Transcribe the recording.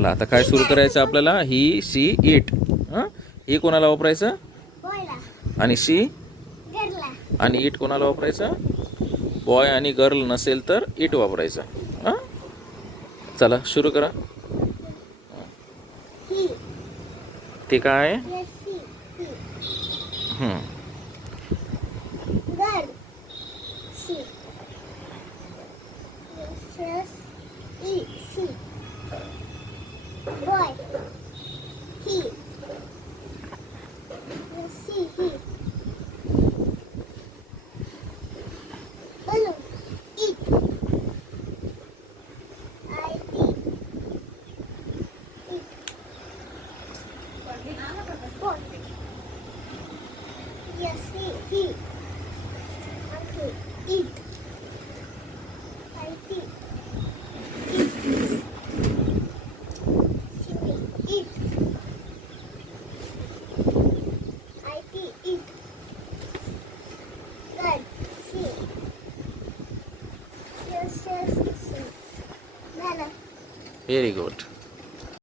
चला आता काय सुरू करायचं आपल्याला. ही शी इट. ही कोणाला वापरायचं. आणि शी आणि इट कोणाला वापरायचं. बॉय आणि गर्ल नसेल तर इट वापरायचं. चला सुरू करा. ते काय आहे. Very good.